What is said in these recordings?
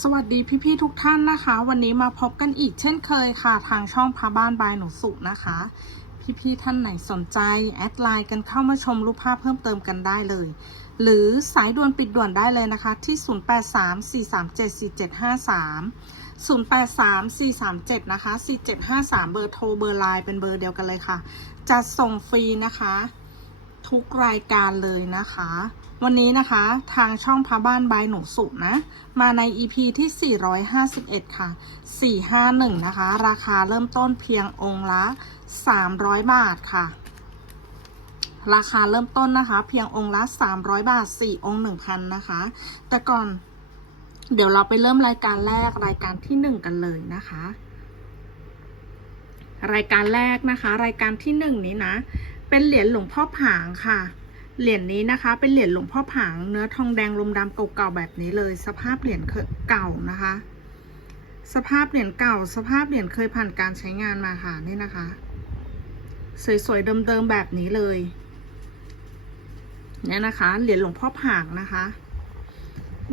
สวัสดีพี่ๆทุกท่านนะคะ วันนี้มาพบกันอีกเช่นเคยค่ะ ทางช่องพาบ้านบายหนูสุนะคะ พี่ๆท่านไหนสนใจ แอดไลน์กันเข้ามาชมรูปภาพเพิ่มเติมกันได้เลย หรือสายด่วนปิดด่วนได้เลยนะคะ ที่ 0834374753 083437นะคะ4753 เบอร์โทรเบอร์ไลน์เป็นเบอร์เดียวกันเลยค่ะจะส่งฟรีนะคะ ทุกรายการเลยนะคะ วันนี้นะคะทางช่องพาบ้านบายหนูสุนะ มาใน EP ที่ 451 ค่ะ 451 นะคะ ราคาเริ่มต้นเพียงองค์ละ 300 บาทค่ะ ราคาเริ่มต้นนะคะ เพียงองค์ละ 300 บาท 4 องค์ 1,000 นะคะ แต่ก่อนเดี๋ยวเราไปเริ่มรายการแรกรายการที่ 1 กันเลยนะคะ รายการแรกนะคะ รายการที่ 1 นี้นะ เป็นเหรียญหลวงพ่อผางค่ะ เหรียญนี้นะคะ เป็นเหรียญหลวงพ่อผาง เนื้อทองแดงลมดำเก่าๆแบบนี้เลย สภาพเหรียญเก่านะคะ สภาพเหรียญเก่า สภาพเหรียญเคยผ่านการใช้งานมาค่ะนี่นะคะ สวยๆเดิมๆแบบนี้เลยเนี่ยนะคะ เหรียญหลวงพ่อผางนะคะ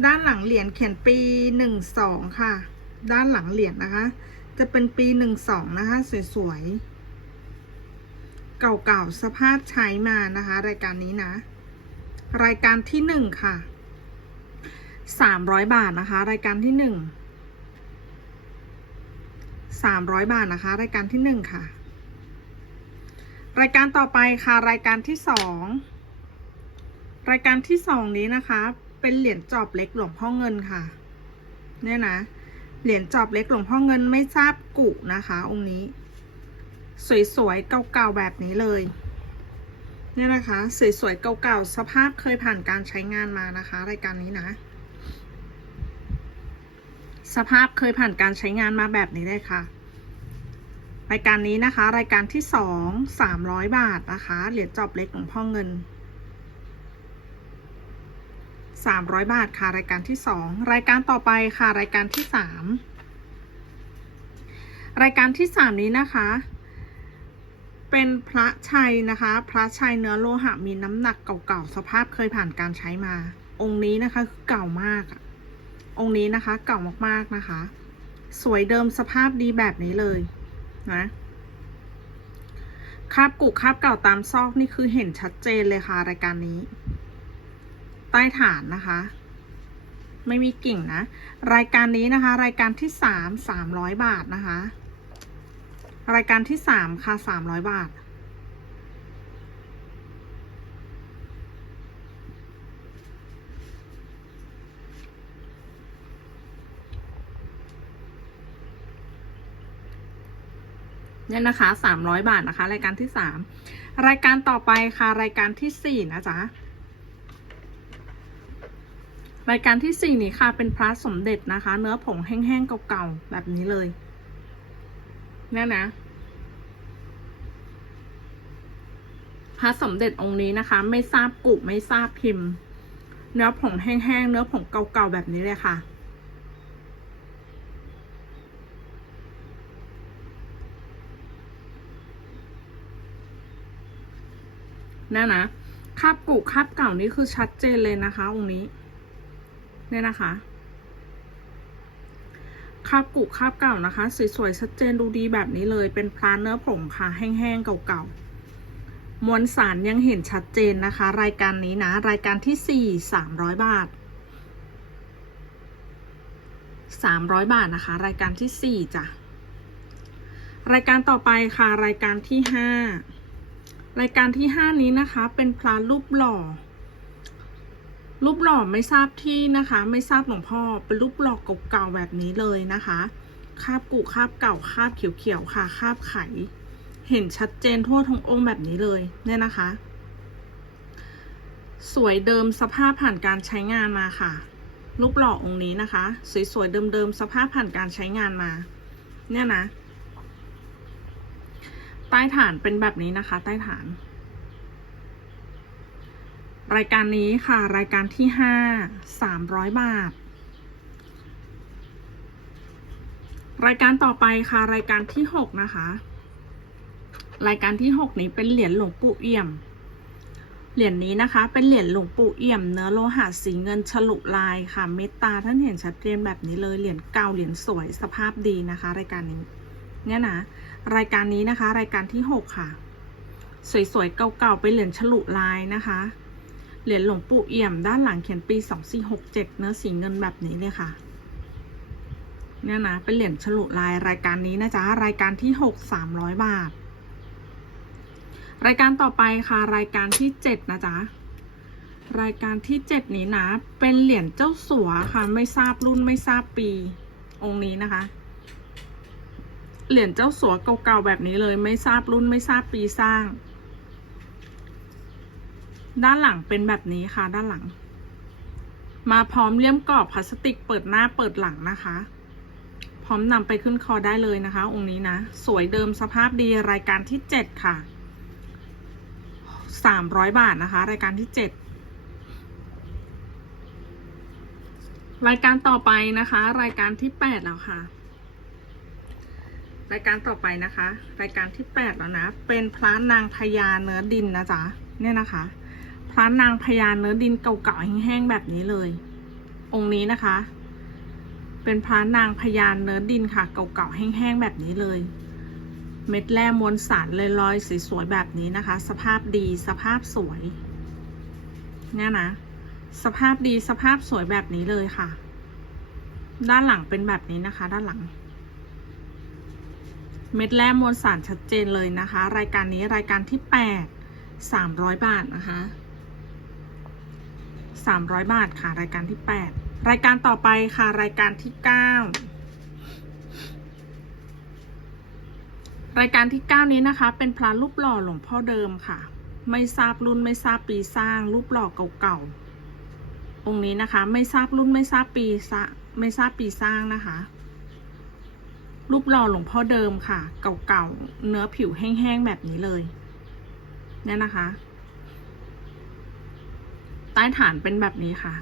ด้านหลังเหรียญเขียนปีหนึ่งสองค่ะ ด้านหลังเหรียญนะคะ จะเป็นปีหนึ่งสองนะคะ สวยๆ เก่าๆสภาพใช้มานะคะ รายการนี้นะ รายการที่หนึ่งค่ะสามร้อยบาทนะคะ รายการที่หนึ่งสามร้อยบาทนะคะ รายการที่หนึ่งค่ะ รายการต่อไปค่ะ รายการที่สองรายการที่สองนี้นะคะ เป็นเหรียญจอบเล็กหลวงพ่อเงินค่ะเนี่ยนะเหรียญจอบเล็กหลวงพ่อเงินไม่ทราบกุนะคะ องค์นี้ สวยๆเก่าๆแบบนี้เลยเนี่ยนะคะสวยๆเก่าๆสภาพเคยผ่านการใช้งานมานะคะ รายการนี้นะ สภาพเคยผ่านการใช้งานมาแบบนี้เลยค่ะรายการนี้นะคะ รายการที่สองสามร้อยบาทนะคะเหรียญจอบเล็กของพ่อเงินสามร้อยบาทค่ะรายการที่สองรายการต่อไปค่ะ รายการที่สามรายการที่สามนี้นะคะ เป็นพระชัยนะคะ พระชัยเนื้อโลหะมีน้ำหนักเก่าๆ สภาพเคยผ่านการใช้มา องค์นี้นะคะคือเก่ามากอะองค์นี้นะคะเก่ามากๆนะคะ สวยเดิมสภาพดีแบบนี้เลยนะคาบกุคาบเก่าตามซอกนี่คือเห็นชัดเจนเลยค่ะรายการนี้ ใต้ฐานนะคะ ไม่มีกิ่งนะ รายการนี้นะคะ รายการที่สามสามร้อยบาทนะคะ รายการที่สามค่ะสามร้อยบาท เนี่ยนะคะสามร้อยบาทนะคะ รายการที่สามรายการต่อไปค่ะ รายการที่สี่นะจ๊ะรายการที่สี่นี่ค่ะ เป็นพระสมเด็จนะคะ เนื้อผงแห้งๆเก่าๆแบบนี้เลยเนี่ยนะ พระสมเด็จองค์นี้นะคะ ไม่ทราบกุไม่ทราบพิมพ์ เนื้อผงแห้งๆ เนื้อผงเก่าๆ แบบนี้เลยค่ะนี่ยนะคาบกุคาบเก่านี่คือชัดเจนเลยนะคะ องค์นี้ เนี่ยนะคะคาบกุคาบเก่านะคะ สวยๆชัดเจนดูดีแบบนี้เลย เป็นพลาเนื้อผงค่ะ แห้งๆเก่าๆ มวลสารยังเห็นชัดเจนนะคะ รายการนี้นะ รายการที่สี่สามร้อยบาทสามร้อยบาทนะคะ รายการที่สี่จ้ะรายการต่อไปค่ะ รายการที่ห้ารายการที่ห้านี้นะคะ เป็นพระรูปหล่อ รูปหล่อไม่ทราบที่นะคะ ไม่ทราบหลวงพ่อเป็นรูปหล่อเก่าๆแบบนี้เลยนะคะ คาบกุคาบเก่าคาบเขียวๆค่ะ คาบไข เห็นชัดเจนทั่วทั้งองค์แบบนี้เลยเนี่ยนะคะ สวยเดิมสภาพผ่านการใช้งานมาค่ะ รูปหล่อองค์นี้นะคะ สวยๆเดิมๆสภาพผ่านการใช้งานมา เนี่ยนะ ใต้ฐานเป็นแบบนี้นะคะ ใต้ฐาน รายการนี้ค่ะ รายการที่ห้าสามร้อยบาทรายการต่อไปค่ะ รายการที่หกนะคะ รายการที่หกนี้เป็นเหรียญหลวงปู่เอี่ยม เหรียญนี้นะคะ เป็นเหรียญหลวงปู่เอี่ยม เนื้อโลหะสีเงินฉลุลายค่ะ เมตตาท่านเห็นชัดเจนแบบนี้เลย เหรียญเก่าเหรียญสวยสภาพดีนะคะ รายการนี้ เนี่ยนะ รายการนี้นะคะ รายการที่หกค่ะ สวยๆเก่าๆเป็นเหรียญฉลุลายนะคะ เหรียญหลวงปู่เอี่ยม ด้านหลังเขียนปีสองสี่หกเจ็ดเนื้อสีเงินแบบนี้เลยค่ะเนี่ยนะเป็นเหรียญฉลุลายรายการนี้นะจ๊ะรายการที่หกสามร้อยบาท รายการต่อไปค่ะ รายการที่เจ็ดนะจ๊ะรายการที่เจ็ดนี้นะ เป็นเหรียญเจ้าสัวค่ะ ไม่ทราบรุ่นไม่ทราบปี องค์นี้นะคะ เหรียญเจ้าสัวเก่าๆแบบนี้เลยไม่ทราบรุ่นไม่ทราบปีสร้าง ด้านหลังเป็นแบบนี้ค่ะ ด้านหลัง มาพร้อมเลี่ยมกรอบพลาสติกเปิดหน้าเปิดหลังนะคะ พร้อมนำไปขึ้นคอได้เลยนะคะ องค์นี้นะ สวยเดิมสภาพดีรายการที่เจ็ดค่ะ สามร้อยบาทนะคะ รายการที่เจ็ดรายการต่อไปนะคะ รายการที่แปดแล้วค่ะ รายการต่อไปนะคะ รายการที่แปดแล้วนะ เป็นพระนางพญาเนื้อดินนะจ๊ะเนี่ยนะคะพระนางพญาเนื้อดินเก่าๆแห้งๆแบบนี้เลย องค์นี้นะคะ เป็นพระนางพญาเนื้อดินค่ะ เก่าๆแห้งๆแบบนี้เลย เม็ดแร่มวลสารลอยๆสวยๆแบบนี้นะคะ สภาพดีสภาพสวยเนี่ยนะ สภาพดีสภาพสวยแบบนี้เลยค่ะ ด้านหลังเป็นแบบนี้นะคะ ด้านหลัง เม็ดแร่มวลสารชัดเจนเลยนะคะ รายการนี้รายการที่แปดสามร้อยบาทนะคะสามร้อยบาทค่ะ รายการที่แปดรายการต่อไปค่ะ รายการที่เก้า รายการที่เก้านี้นะคะ เป็นพระรูปหล่อหลวงพ่อเดิมค่ะ ไม่ทราบรุ่นไม่ทราบปีสร้าง รูปหล่อเก่าๆองค์นี้นะคะ ไม่ทราบรุ่นไม่ทราบปีสะไม่ทราบปีสร้างนะคะ รูปหล่อหลวงพ่อเดิมค่ะ เก่าๆเนื้อผิวแห้งๆแบบนี้เลยเนี่ยนะคะ ใต้ฐานเป็นแบบนี้ค่ะ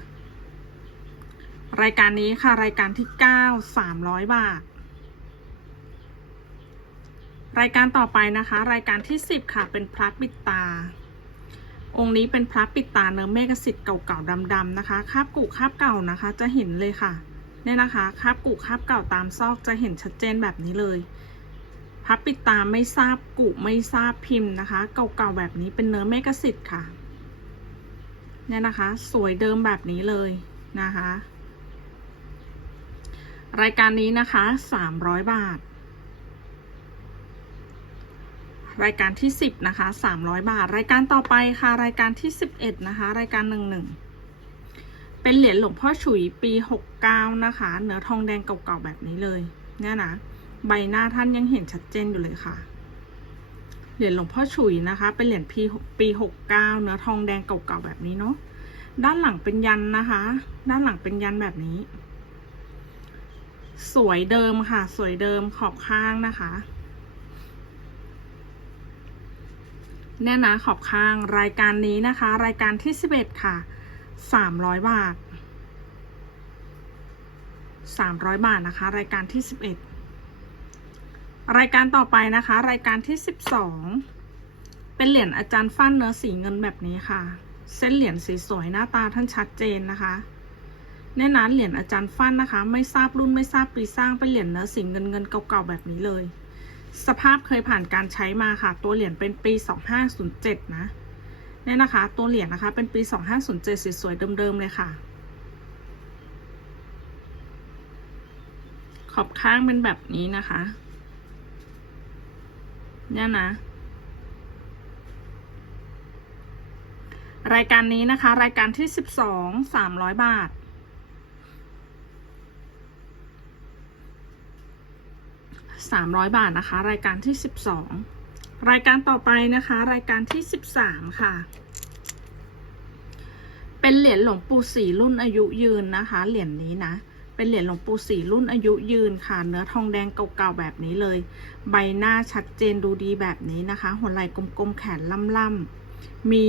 รายการนี้ค่ะ รายการที่เก้าสามร้อยบาท รายการต่อไปนะคะ รายการที่สิบค่ะ เป็นพระปิดตา องค์นี้เป็นพระปิดตาเนื้อเมฆสิทธิ์เก่าๆดำๆนะคะ คาบกุคาบเก่านะคะ จะเห็นเลยค่ะเนี่ยนะคะคาบกุคาบเก่าตามซอกจะเห็นชัดเจนแบบนี้เลยพับปิดตาไม่ทราบกุไม่ทราบพิมพ์นะคะ เก่าๆแบบนี้เป็นเนื้อเมกสิทธิ์ค่ะเนี่ยนะคะ สวยเดิมแบบนี้เลยนะคะ รายการนี้นะคะสามร้อยบาท รายการที่สิบนะคะสามร้อยบาท รายการต่อไปค่ะ รายการที่สิบเอ็ดนะคะ รายการหนึ่งหนึ่งเป็นเหรียญหลวงพ่อฉุยปีหกเก้านะคะ เนื้อทองแดงเก่าๆแบบนี้เลย เนี่ยนะ ใบหน้าท่านยังเห็นชัดเจนอยู่เลยค่ะ เหรียญหลวงพ่อฉุยนะคะ เป็นเหรียญปีปีหกเก้าเนื้อทองแดงเก่าๆแบบนี้เนาะ ด้านหลังเป็นยันนะคะ ด้านหลังเป็นยันแบบนี้ สวยเดิมค่ะ สวยเดิมขอบข้างนะคะ เนี่ยนะขอบข้างรายการนี้นะคะ รายการที่สิบเอ็ดค่ะสามร้อยบาทสามร้อยบาทนะคะ รายการที่สิบเอ็ดรายการต่อไปนะคะ รายการที่สิบสองเป็นเหรียญอาจารย์ฟั่นเนื้อสีเงินแบบนี้ค่ะ เส้นเหรียญสีสวยหน้าตาท่านชัดเจนนะคะเนี่ยนะเหรียญอาจารย์ฟั่นนะคะ ไม่ทราบรุ่นไม่ทราบปีสร้างเป็นเหรียญเนื้อสีเงินเงินเก่าๆแบบนี้เลย สภาพเคยผ่านการใช้มาค่ะ ตัวเหรียญเป็นปีสองห้าศูนย์เจ็ดนะเนี่ยนะคะ ตัวเหรียญนะคะ เป็นปีสองห้าศูนย์เจ็ดสวยๆเดิมๆเลยค่ะ ขอบข้างเป็นแบบนี้นะคะ เนี่ยนะ รายการนี้นะคะ รายการที่สิบสองสามร้อยบาท 300 บาทนะคะ รายการที่ 12 รายการต่อไปนะคะ รายการที่ 13 ค่ะ เป็นเหรียญหลวงปู่สีรุ่นอายุยืนนะคะ เหรียญนี้นะ เป็นเหรียญหลวงปู่สีรุ่นอายุยืนค่ะ เนื้อทองแดงเก่าๆแบบนี้เลย ใบหน้าชัดเจนดูดีแบบนี้นะคะ หัวไหล่กลมๆแขนล่ำๆมี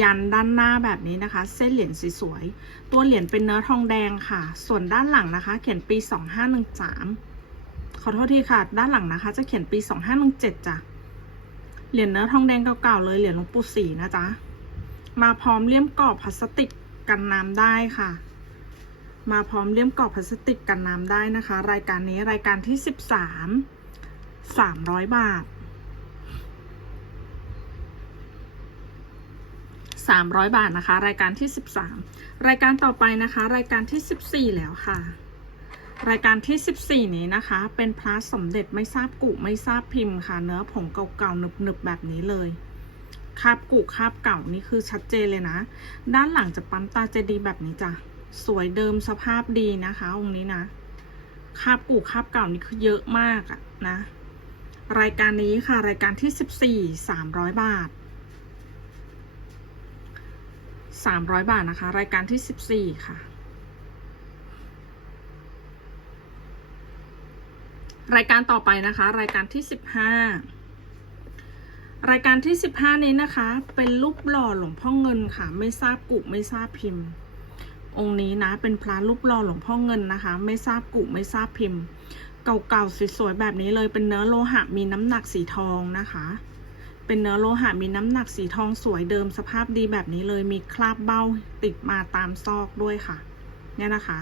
ยันด้านหน้าแบบนี้นะคะ เส้นเหรียญสวยๆตัวเหรียญเป็นเนื้อทองแดงค่ะ ส่วนด้านหลังนะคะ เขียนปี 2513 ขอโทษทีค่ะ ด้านหลังนะคะ จะเขียนปีสองห้าหนึ่งเจ็ดจ้ะ เหรียญเนื้อทองแดงเก่าๆเลย เหรียญหลวงปู่ศรีนะจ๊ะ มาพร้อมเลี่ยมกรอบพลาสติกกันน้ำได้ค่ะ มาพร้อมเลี่ยมกรอบพลาสติกกันน้ำได้นะคะ รายการนี้รายการที่สิบสามสามร้อยบาทสามร้อยบาทนะคะ รายการที่สิบสามรายการต่อไปนะคะ รายการที่สิบสี่แล้วค่ะ รายการที่ 14 นี้นะคะ เป็นพระสมเด็จไม่ทราบกุไม่ทราบพิมพ์ค่ะ เนื้อผงเก่าๆหนึบๆแบบนี้เลยคาบกุคาบเก่านี่คือชัดเจนเลยนะ ด้านหลังจะปั๊มตาเจดีแบบนี้จ้ะสวยเดิมสภาพดีนะคะองค์นี้นะคาบกุคาบเก่านี่คือเยอะมากอะนะ รายการนี้ค่ะ รายการที่14 300บาท300บาทนะคะ รายการที่14ค่ะ รายการต่อไปนะคะ รายการที่สิบห้ารายการที่สิบห้านี้นะคะ เป็นรูปหล่อหลวงพ่อเงินค่ะ ไม่ทราบกุไม่ทราบพิมพ์ องค์นี้นะ เป็นพระรูปหล่อหลวงพ่อเงินนะคะ ไม่ทราบกุไม่ทราบพิมพ์ เก่าๆสวยๆแบบนี้เลยเป็นเนื้อโลหะมีน้ำหนักสีทองนะคะ เป็นเนื้อโลหะมีน้ำหนักสีทองสวยเดิมสภาพดีแบบนี้เลยมีคราบเบ้าติดมาตามซอกด้วยค่ะ เนี่ยนะคะ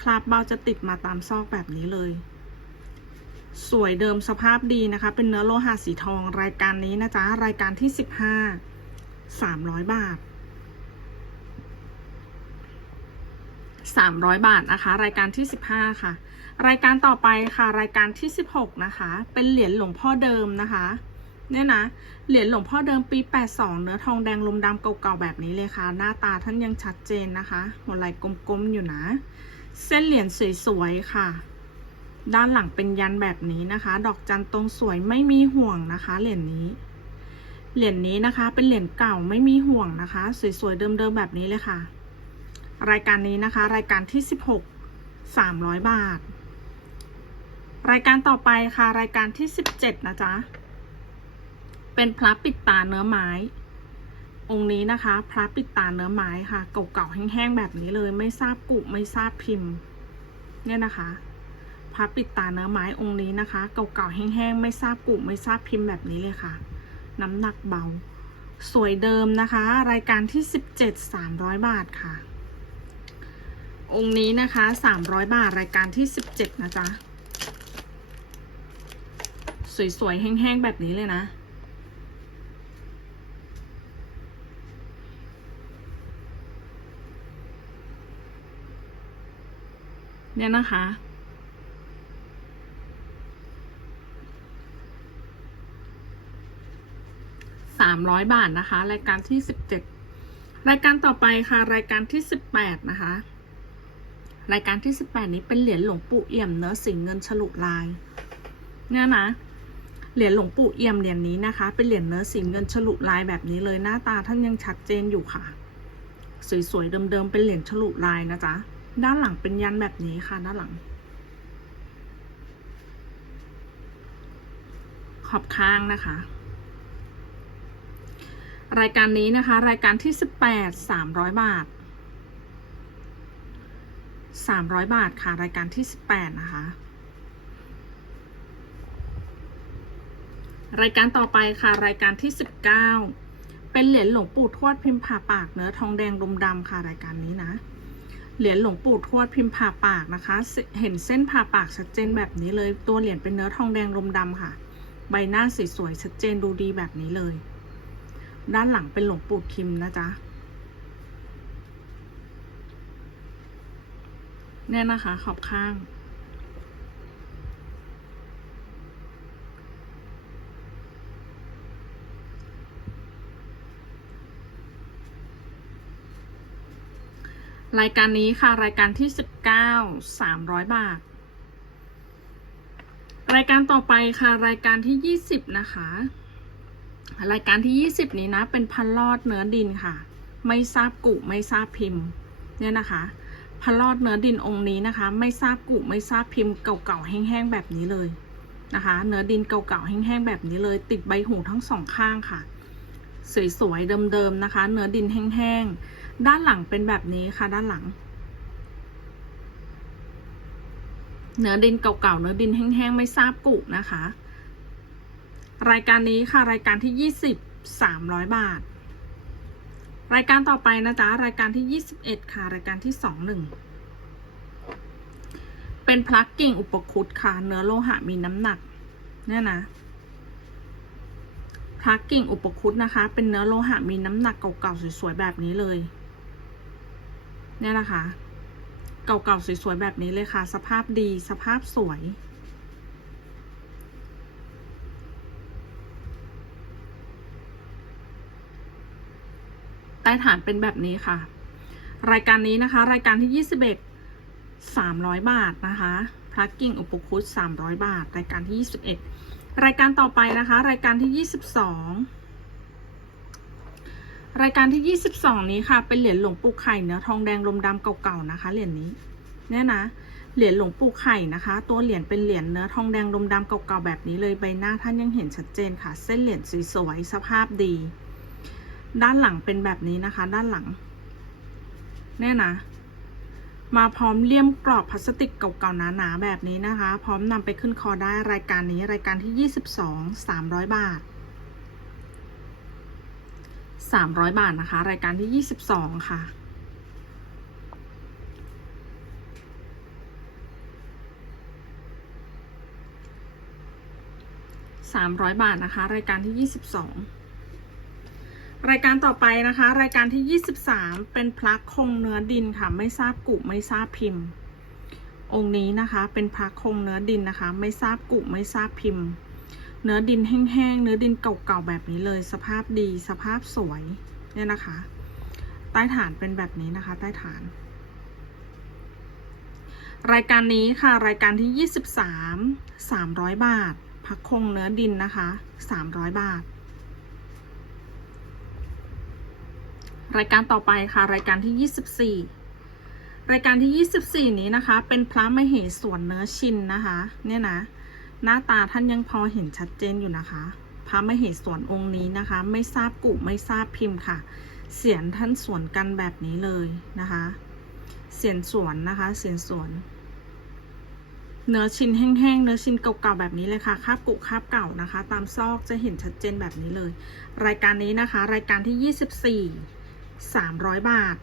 คราบเบ้าจะติดมาตามซอกแบบนี้เลย สวยเดิมสภาพดีนะคะ เป็นเนื้อโลหะสีทองรายการนี้นะจ๊ะ รายการที่สิบห้าสามร้อยบาทสามร้อยบาทนะคะ รายการที่สิบห้าค่ะ รายการต่อไปค่ะ รายการที่สิบหกนะคะ เป็นเหรียญหลวงพ่อเดิมนะคะเนี่ยนะ เหรียญหลวงพ่อเดิมปี 82 เนื้อทองแดงลมดำเก่าๆแบบนี้เลยค่ะ หน้าตาท่านยังชัดเจนนะคะ หัวไหล่กลมๆอยู่นะ เส้นเหรียญสวยๆค่ะ ด้านหลังเป็นยันแบบนี้นะคะ ดอกจันตรงสวยไม่มีห่วงนะคะ เหรียญนี้ เหรียญนี้นะคะ เป็นเหรียญเก่าไม่มีห่วงนะคะ สวยๆเดิมๆแบบนี้เลยค่ะ รายการนี้นะคะ รายการที่สิบหกสามร้อยบาท รายการต่อไปค่ะ รายการที่สิบเจ็ดนะจ๊ะ เป็นพระปิดตาเนื้อไม้ องค์นี้นะคะ พระปิดตาเนื้อไม้ค่ะ เก่าๆแห้งๆแบบนี้เลย ไม่ทราบกุไม่ทราบพิมพ์ เนี่ยนะคะ พระปิดตาเนื้อไม้องค์นี้นะคะ เก่าๆแห้งๆ ไม่ทราบกุไม่ทราบพิมพ์แบบนี้เลยค่ะ น้ำหนักเบา สวยเดิมนะคะ รายการที่สิบเจ็ดสามร้อยบาทค่ะ องค์นี้นะคะสามร้อยบาทรายการที่สิบเจ็ดนะจ๊ะ สวยๆ แห้งๆ แบบนี้เลยนะเนี่ยนะคะ สามร้อยบาทนะคะ รายการที่สิบเจ็ดรายการต่อไปค่ะ รายการที่สิบแปดนะคะ รายการที่สิบแปดนี้เป็นเหรียญหลวงปู่เอี่ยมเนื้อสิงเงินฉลุลาย เนี่ยนะเหรียญหลวงปู่เอี่ยมเหรียญนี้นะคะ เป็นเหรียญเนื้อสิงเงินฉลุลายแบบนี้เลยหน้าตาท่านยังชัดเจนอยู่ค่ะ สวยๆเดิมๆเป็นเหรียญฉลุลายนะจ๊ะด้านหลังเป็นยันแบบนี้ค่ะ ด้านหลัง ขอบข้างนะคะ รายการนี้นะคะ รายการที่สิบแปดสามร้อยบาทสามร้อยบาทค่ะ รายการที่สิบแปดนะคะ รายการต่อไปค่ะ รายการที่สิบเก้าเป็นเหรียญหลวงปู่ทวดพิมพ์ผ่าปากเนื้อทองแดงดมดำค่ะรายการนี้นะ เหรียญหลวงปู่ทวดพิมพ์ผ่าปากนะคะ เห็นเส้นผ่าปากชัดเจนแบบนี้เลย ตัวเหรียญเป็นเนื้อทองแดงลมดำค่ะ ใบหน้าสวยๆชัดเจนดูดีแบบนี้เลย ด้านหลังเป็นหลวงปู่ทิมนะจ๊ะ เนี่ยนะคะ ขอบข้าง รายการนี้ค่ะ รายการที่สิบเก้าสามร้อยบาท รายการต่อไปค่ะ รายการที่ยี่สิบนะคะ รายการที่ยี่สิบนี้นะ เป็นพันลอดเนื้อดินค่ะ ไม่ทราบกุไม่ทราบพิมพ์เนี่ยนะคะพันลอดเนื้อดินองค์นี้นะคะ ไม่ทราบกุไม่ทราบพิมพ์เก่าๆแห้งๆแบบนี้เลยนะคะ เนื้อดินเก่าๆแห้งๆแบบนี้เลย ติดใบหูทั้งสองข้างค่ะ สวยๆเดิมๆนะคะ เนื้อดินแห้งๆด้านหลังเป็นแบบนี้ค่ะ ด้านหลัง เนื้อดินเก่าๆเนื้อดินแห้งๆไม่ทราบกุนะคะ รายการนี้ค่ะรายการที่ยี่สิบสามร้อยบาท รายการต่อไปนะจ๊ะรายการที่ 21 ค่ะ รายการที่ 21 เป็นพลักกิ่งอุปคุตค่ะ เนื้อโลหะมีน้ำหนักเนี่ยนะพลักกิ่งอุปคุตนะคะ เป็นเนื้อโลหะมีน้ำหนักเก่าๆสวยๆแบบนี้เลยเนี่ยนะคะเก่าๆสวยๆแบบนี้เลยค่ะ สภาพดีสภาพสวย ต้ฐานเป็นแบบนี้ค่ะ รายการนี้นะคะ รายการที่ 21 300 บาทนะคะพลักกิ้งอุปคุต300 บาท รายการที่ 21 รายการต่อไปนะคะ รายการที่ 22 รายการที่ 22 นี้ค่ะ เป็นเหรียญหลวงปู่ไข่เนื้อทองแดงลมดำเก่าๆนะคะ เหรียญนี้เนี่ยนะเหรียญหลวงปู่ไข่นะคะ ตัวเหรียญเป็นเหรียญเนื้อทองแดงลมดำเก่าๆแบบนี้เลยใบหน้าท่านยังเห็นชัดเจนค่ะ เส้นเหรียญสวยๆสภาพดี ด้านหลังเป็นแบบนี้นะคะ ด้านหลัง เนี่ยนะ มาพร้อมเลี่ยมกรอบพลาสติกเก่าๆหนาๆแบบนี้นะคะ พร้อมนำไปขึ้นคอได้รายการนี้รายการที่ 22 300 บาท 300 บาทนะคะ รายการที่ 22 ค่ะ300 บาทนะคะ รายการที่ 22 รายการต่อไปนะคะ รายการที่ 23 เป็นพระคงเนื้อดินค่ะ ไม่ทราบกุไม่ทราบพิมพ์ องค์นี้นะคะ เป็นพระคงเนื้อดินนะคะ ไม่ทราบกุไม่ทราบพิมพ์ เนื้อดินแห้งๆเนื้อดินเก่าๆแบบนี้เลย สภาพดีสภาพสวยเนี่ยนะคะ ใต้ฐานเป็นแบบนี้นะคะ ใต้ฐาน รายการนี้ค่ะ รายการที่ 23 300 บาทพักคงเนื้อดินนะคะ 300 บาท รายการต่อไปค่ะ รายการที่ 24 รายการที่ 24 นี้นะคะ เป็นพระมเหสวนเนื้อชินนะคะ เนี่ยนะ หน้าตาท่านยังพอเห็นชัดเจนอยู่นะคะ พระมเหสวนองค์นี้นะคะ ไม่ทราบกุไม่ทราบพิมพ์ค่ะ เสียนท่านสวนกันแบบนี้เลยนะคะ เสียนสวนนะคะ เสียนสวนเนื้อชิ้นแห้งๆ เนื้อชิ้นเก่าๆ แบบนี้เลยค่ะ คาบกุคาบเก่านะคะ ตามซอกจะเห็นชัดเจนแบบนี้เลย รายการนี้นะคะ รายการที่ 24 300บาท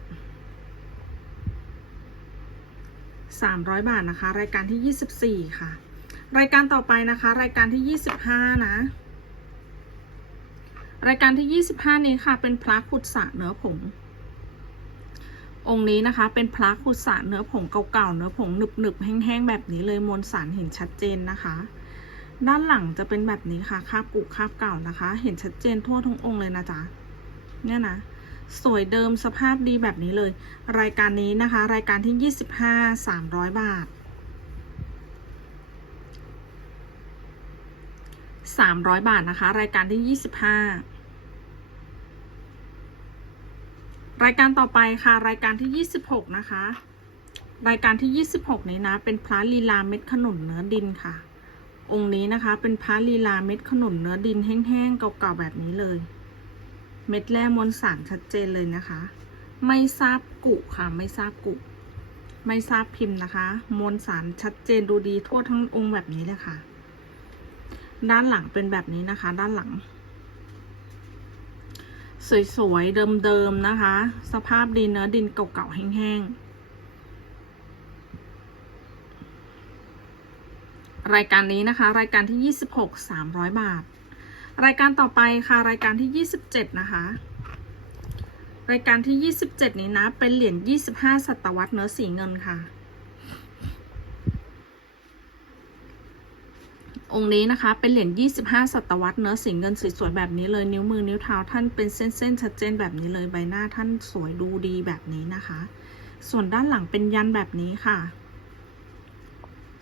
300บาทนะคะ รายการที่24ค่ะ รายการต่อไปนะคะ รายการที่25นะ รายการที่25นี้ค่ะ เป็นพระขุดสระเนื้อผงองค์นี้นะคะเป็นพระขุดสระเนื้อผงเก่าๆเนื้อผงหนึบๆแห้งๆแบบนี้เลยมวลสารเห็นชัดเจนนะคะ ด้านหลังจะเป็นแบบนี้ค่ะคาบกุคาบเก่านะคะ เห็นชัดเจนทั่วทั้งองค์เลยนะจ๊ะเนี่ยนะ สวยเดิมสภาพดีแบบนี้เลย รายการนี้นะคะ รายการที่ 25 300 บาท 300 บาทนะคะ รายการที่ 25 รายการต่อไปค่ะ รายการที่ 26 นะคะ รายการที่ 26 นี้นะ เป็นพระลีลาเม็ดขนุนเนื้อดินค่ะ องค์นี้นะคะ เป็นพระลีลาเม็ดขนุนเนื้อดินแห้งๆเก่าๆแบบนี้เลย เม็ดแร่มวลสารชัดเจนเลยนะคะ ไม่ทราบกุค่ะ ไม่ทราบกุไม่ทราบพิมพ์นะคะ มวลสารชัดเจนดูดีทั่วทั้งองค์แบบนี้เลยค่ะ ด้านหลังเป็นแบบนี้นะคะ ด้านหลัง สวยๆ เดิมๆนะคะ สภาพดีเนื้อดินเก่าๆแห้งๆรายการนี้นะคะ รายการที่ 26 300 บาท รายการต่อไปค่ะรายการที่ 27 นะคะ รายการที่ 27 นี้นะ เป็นเหรียญ25 ศตวรรษเนื้อสีเงินค่ะ องค์นี้นะคะเป็นเหรียญ25 ศตวรรษเนื้อสีเงินสวยๆแบบนี้เลยนิ้วมือนิ้วเท้าท่านเป็นเส้นๆชัดเจนแบบนี้เลยใบหน้าท่านสวยดูดีแบบนี้นะคะ ส่วนด้านหลังเป็นยันแบบนี้ค่ะ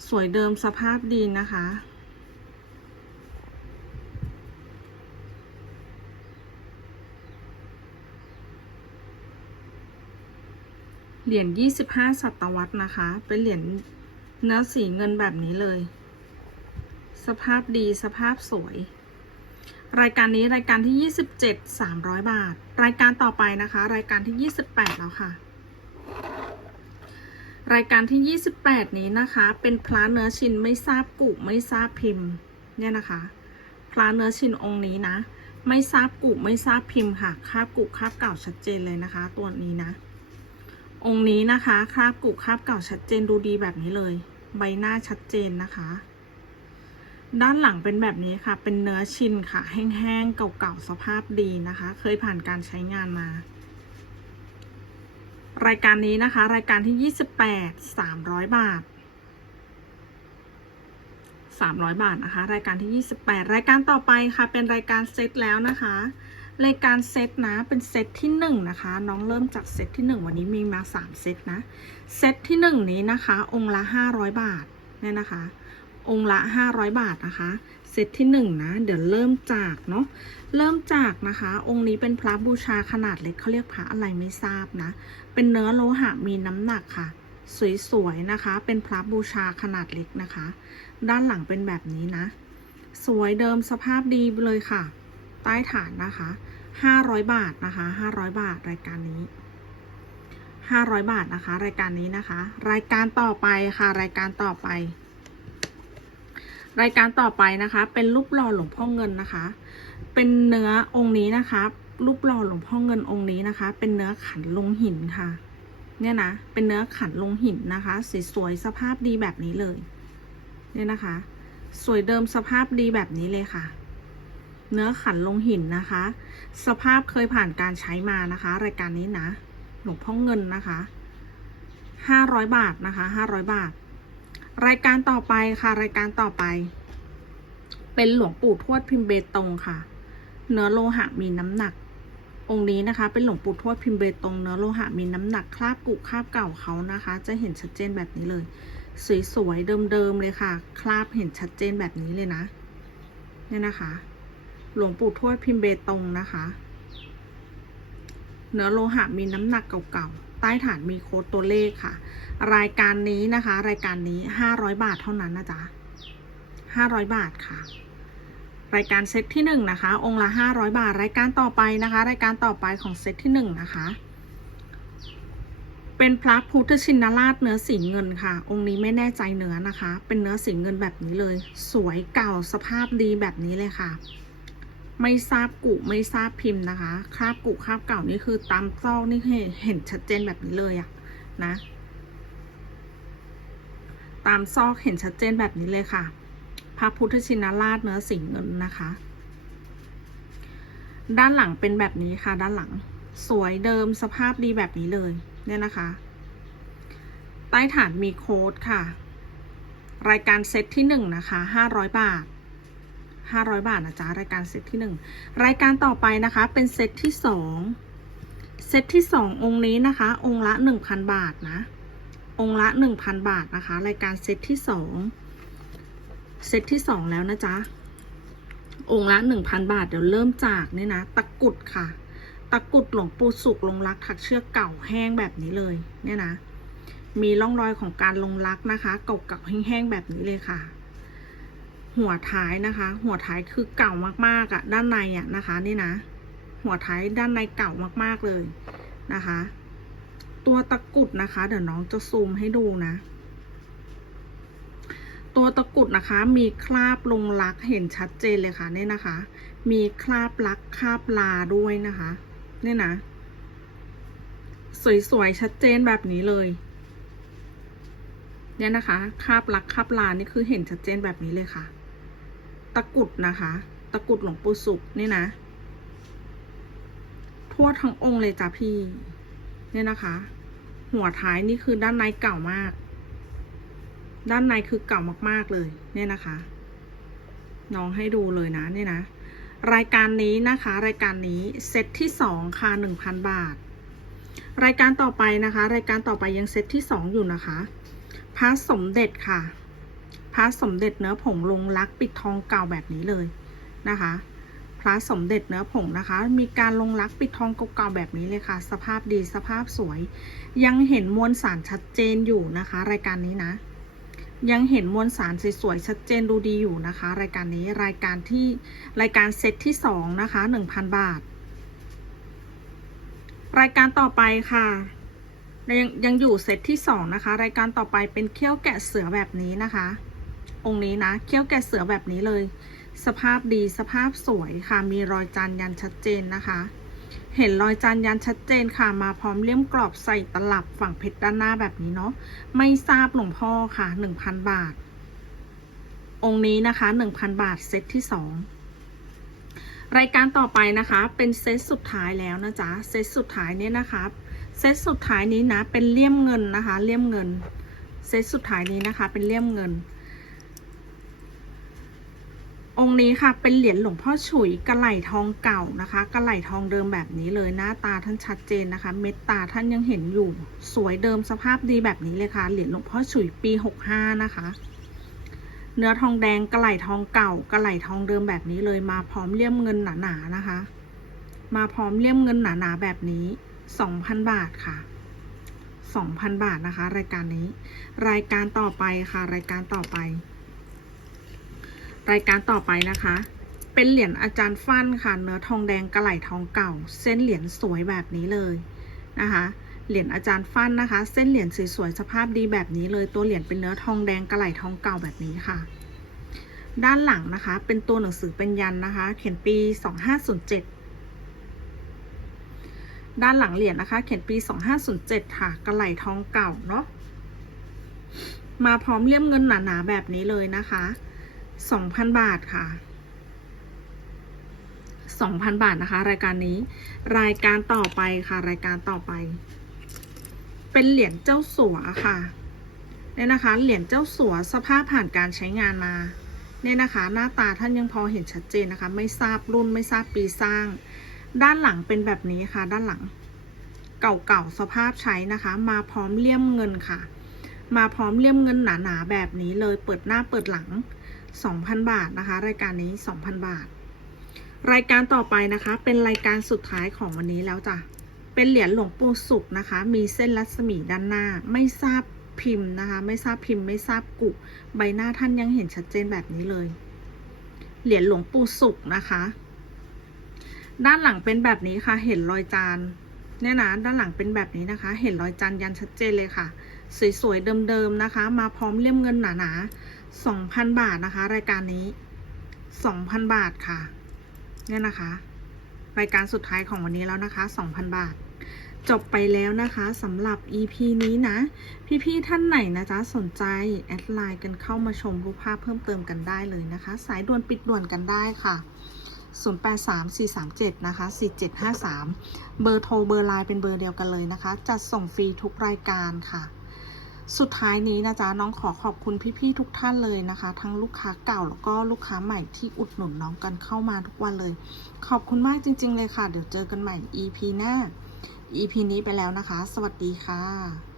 สวยเดิมสภาพดีนะคะ เหรียญ25ศตวรรษนะคะ เป็นเหรียญเนื้อสีเงินแบบนี้เลย สภาพดีสภาพสวย รายการนี้รายการที่27 300บาท รายการต่อไปนะคะ รายการที่28แล้วค่ะ รายการที่28นี้นะคะ เป็นพระเนื้อชินไม่ทราบกุไม่ทราบพิมพ์ เนี่ยนะคะพระเนื้อชินองค์นี้นะ ไม่ทราบกุไม่ทราบพิมพ์ค่ะคราบกุคราบเก่าชัดเจนเลยนะคะ ตัวนี้นะ องค์นี้นะคะคราบกุคราบเก่าชัดเจนดูดีแบบนี้เลย ใบหน้าชัดเจนนะคะ ด้านหลังเป็นแบบนี้ค่ะ เป็นเนื้อชินค่ะ แห้งๆเก่าๆสภาพดีนะคะ เคยผ่านการใช้งานมา รายการนี้นะคะ รายการที่ 28 300 บาท 300 บาทนะคะ รายการที่ 28 รายการต่อไปค่ะ เป็นรายการเซตแล้วนะคะ รายการเซตนะ เป็นเซตที่1นะคะ น้องเริ่มจากเซตที่ 1 วันนี้มีมา 3 เซตนะ เซตที่ 1 นี้นะคะ องค์ละ 500 บาทเนี่ยนะคะ องค์ละ 500 บาทนะคะ เซตที่ 1 นะ เดี๋ยวเริ่มจากเนาะ เริ่มจากนะคะ องค์นี้เป็นพระบูชาขนาดเล็กเขาเรียกพระอะไรไม่ทราบนะ เป็นเนื้อโลหะมีน้ำหนักค่ะ สวยๆนะคะ เป็นพระบูชาขนาดเล็กนะคะ ด้านหลังเป็นแบบนี้นะ สวยเดิมสภาพดีเลยค่ะ ใต้ฐานนะคะ500บาทนะคะ500บาทรายการนี้500บาทนะคะ รายการนี้นะคะ รายการต่อไปค่ะ รายการต่อไป รายการต่อไปนะคะ เป็นรูปหล่อหลวงพ่อเงินนะคะ เป็นเนื้อองค์นี้นะคะรูปหล่อหลวงพ่อเงินองค์นี้นะคะ เป็นเนื้อขันลงหินค่ะ เนี่ยนะ เป็นเนื้อขันลงหินนะคะสีสวยสภาพดีแบบนี้เลย เนี่ยนะคะ สวยเดิมสภาพดีแบบนี้เลยค่ะ เนื้อขันลงหินนะคะ สภาพเคยผ่านการใช้มานะคะ รายการนี้นะ หลวงพ่อเงินนะคะห้าร้อยบาทนะคะห้าร้อยบาท รายการต่อไปค่ะ รายการต่อไป เป็นหลวงปู่ทวดพิมพ์เบตงค่ะ เนื้อโลหะมีน้ำหนัก องค์นี้นะคะ เป็นหลวงปู่ทวดพิมพ์เบตงเนื้อโลหะมีน้ำหนักคราบกุคราบเก่าเขานะคะ จะเห็นชัดเจนแบบนี้เลย สวยๆเดิมๆเลยค่ะ คราบเห็นชัดเจนแบบนี้เลยนะเนี่ยนะคะ หลวงปู่ทวดพิมพ์เบตงนะคะ เนื้อโลหะมีน้ำหนักเก่าๆ ใต้ฐานมีโค้ดตัวเลขค่ะ รายการนี้นะคะ รายการนี้ห้าร้อยบาทเท่านั้นนะจ๊ะห้าร้อยบาทค่ะ รายการเซตที่หนึ่งนะคะ องค์ละห้าร้อยบาท รายการต่อไปนะคะ รายการต่อไปของเซตที่หนึ่งนะคะ เป็นพระพุทธชินราชเนื้อสีเงินค่ะ องค์นี้ไม่แน่ใจเนื้อนะคะ เป็นเนื้อสีเงินแบบนี้เลย สวยเก่าสภาพดีแบบนี้เลยค่ะ ไม่ทราบกุไม่ทราบพิมพ์นะคะ คราบกุคราบเก่านี่คือตามซอกนี่เห็นชัดเจนแบบนี้เลยอะนะ ตามซอกเห็นชัดเจนแบบนี้เลยค่ะ พระพุทธชินราชเนื้อสีเงินนะคะ ด้านหลังเป็นแบบนี้ค่ะ ด้านหลัง สวยเดิมสภาพดีแบบนี้เลยเนี่ยนะคะ ใต้ฐานมีโค้ดค่ะ รายการเซตที่หนึ่งนะคะห้าร้อยบาท ห้าร้อยบาทนะจ๊ะรายการเซตที่หนึ่งรายการต่อไปนะคะเป็นเซตที่สองเซตที่สององค์นี้นะคะ องค์ละหนึ่งพันบาทนะ องค์ละหนึ่งพันบาทนะคะ รายการเซตที่สองเซตที่สองแล้วนะจ๊ะองค์ละหนึ่งพันบาท เดี๋ยวเริ่มจากนี่นะ ตะกุดค่ะ ตะกุดหลวงปู่สุกลงรักถักเชือกเก่าแห้งแบบนี้เลยเนี่ยนะ มีร่องรอยของการลงรักนะคะ เก่าๆแห้งๆแบบนี้เลยค่ะ หัวท้ายนะคะ หัวท้ายคือเก่ามากๆอะ่ะ ด้านในอะ่ะนะคะ นี่นะ หัวท้ายด้านในเก่ามากๆเลยนะคะ ตัวตะกุดนะคะ เดี๋ยวน้องจะซูมให้ดูนะ ตัวตะกุดนะคะ มีคราบลงรักเห็นชัดเจนเลยค่ะเนี่ยนะคะ มีคราบลักคราบลาด้วยนะคะเนี่ยนะ สวยๆชัดเจนแบบนี้เลยเนี่ยนะคะคราบลักคราบลานี่คือเห็นชัดเจนแบบนี้เลยค่ะ ตะกุดนะคะ ตะกุดหลวงปู่สุขนี่นะ ทั่วทั้งองค์เลยจ้ะพี่ เนี่ยนะคะ หัวท้ายนี่คือด้านในเก่ามาก ด้านในคือเก่ามากๆเลย เนี่ยนะคะ น้องให้ดูเลยนะเนี่ยนะ รายการนี้นะคะ รายการนี้เซตที่สองค่ะหนึ่งพันบาท รายการต่อไปนะคะ รายการต่อไปยังเซตที่สองอยู่นะคะพระสมเด็จค่ะ พระสมเด็จเนื้อผงลงรักปิดทองเก่าแบบนี้เลยนะคะ พระสมเด็จเนื้อผงนะคะ มีการลงรักปิดทองเก่าๆแบบนี้เลยค่ะ สภาพดีสภาพสวย ยังเห็นมวลสารชัดเจนอยู่นะคะ รายการนี้นะ ยังเห็นมวลสารสวยๆชัดเจนดูดีอยู่นะคะ รายการนี้รายการที่รายการเซตที่สองนะคะหนึ่งพันบาท รายการต่อไปค่ะยังยังอยู่เซตที่สองนะคะ รายการต่อไปเป็นเขี้ยวแกะเสือแบบนี้นะคะ องค์นี้นะเขี้ยวแกะเสือแบบนี้เลย สภาพดีสภาพสวยค่ะ มีรอยจานยันชัดเจนนะคะ เห็นรอยจานยันชัดเจนค่ะ มาพร้อมเลี่ยมกรอบใส่ตลับฝั่งเพชรด้านหน้าแบบนี้เนาะ ไม่ทราบหลวงพ่อค่ะหนึ่งพันบาท องค์นี้นะคะหนึ่งพันบาทเซตที่สองรายการต่อไปนะคะเป็นเซตสุดท้ายแล้วนะจ๊ะเซตสุดท้ายเนี่ยนะคะเซตสุดท้ายนี้นะเป็นเลี่ยมเงินนะคะ เลี่ยมเงินเซตสุดท้ายนี้นะคะ เป็นเลี่ยมเงิน องค์นี้ค่ะเป็นเหรียญหลวงพ่อฉุยกระไหลทองเก่านะคะ กระไหลทองเดิมแบบนี้เลยหน้าตาท่านชัดเจนนะคะ เม็ดตาท่านยังเห็นอยู่ สวยเดิมสภาพดีแบบนี้เลยค่ะ เหรียญหลวงพ่อฉุยปีหกห้านะคะ เนื้อทองแดงกระไหลทองเก่ากระไหลทองเดิมแบบนี้เลยมาพร้อมเลี่ยมเงินหนาๆนะคะ มาพร้อมเลี่ยมเงินหนาๆแบบนี้สองพันบาทค่ะสองพันบาทนะคะ รายการนี้ รายการต่อไปค่ะ รายการต่อไป รายการต่อไปนะคะ เป็นเหรียญอาจารย์ฟั่นค่ะเนื้อทองแดงกระไหลทองเก่า เส้นเหรียญสวยแบบนี้เลยนะคะ เหรียญอาจารย์ฟั่นนะคะ เส้นเหรียญสวยๆสภาพดีแบบนี้เลย ตัวเหรียญเป็นเนื้อทองแดงกระไหลทองเก่าแบบนี้ค่ะ ด้านหลังนะคะ เป็นตัวหนังสือเป็นยันนะคะ เขียนปี 2507 ด้านหลังเหรียญนะคะ เขียนปี 2507 ค่ะกระไหลทองเก่าเนาะมาพร้อมเลี่ยมเงินหนาๆแบบนี้เลยนะคะ 2,000บาทค่ะ2,000บาทนะคะ รายการนี้ รายการต่อไปค่ะ รายการต่อไป เป็นเหรียญเจ้าสัวค่ะเนี่ยนะคะ เหรียญเจ้าสัวสภาพผ่านการใช้งานมาเนี่ยนะคะ หน้าตาท่านยังพอเห็นชัดเจนนะคะ ไม่ทราบรุ่นไม่ทราบปีสร้าง ด้านหลังเป็นแบบนี้ค่ะ ด้านหลัง เก่าๆสภาพใช้นะคะ มาพร้อมเลี่ยมเงินค่ะ มาพร้อมเลี่ยมเงินหนาๆแบบนี้เลยเปิดหน้าเปิดหลัง 2,000 บาทนะคะ รายการนี้ 2,000 บาท รายการต่อไปนะคะ เป็นรายการสุดท้ายของวันนี้แล้วจ้ะ เป็นเหรียญหลวงปู่สุขนะคะ มีเส้นรัศมีด้านหน้า ไม่ทราบพิมพ์นะคะ ไม่ทราบพิมพ์ ไม่ทราบกุ ใบหน้าท่านยังเห็นชัดเจนแบบนี้เลย เหรียญหลวงปู่สุขนะคะ ด้านหลังเป็นแบบนี้ค่ะ เห็นรอยจานเนี่ยนะด้านหลังเป็นแบบนี้นะคะ เห็นรอยจานยันชัดเจนเลยค่ะ สวยๆเดิมๆนะคะ มาพร้อมเลี่ยมเงินหนาๆ 2,000 บาทนะคะ รายการนี้ 2,000 บาทค่ะ เนี่ยนะคะ รายการสุดท้ายของวันนี้แล้วนะคะ 2,000 บาท จบไปแล้วนะคะสำหรับ EP นี้นะ พี่ๆท่านไหนนะจ๊ะสนใจ แอดไลน์กันเข้ามาชมรูปภาพเพิ่มเติมกันได้เลยนะคะ สายด่วนปิดด่วนกันได้ค่ะ083437นะคะ4753 เบอร์โทรเบอร์ไลน์เป็นเบอร์เดียวกันเลยนะคะ จัดส่งฟรีทุกรายการค่ะ สุดท้ายนี้นะจ๊ะน้องขอขอบคุณพี่ๆทุกท่านเลยนะคะ ทั้งลูกค้าเก่าแล้วก็ลูกค้าใหม่ที่อุดหนุนน้องกันเข้ามาทุกวันเลย ขอบคุณมากจริง ๆ เลยค่ะ เดี๋ยวเจอกันใหม่ EP หน้า EP นี้ไปแล้วนะคะ สวัสดีค่ะ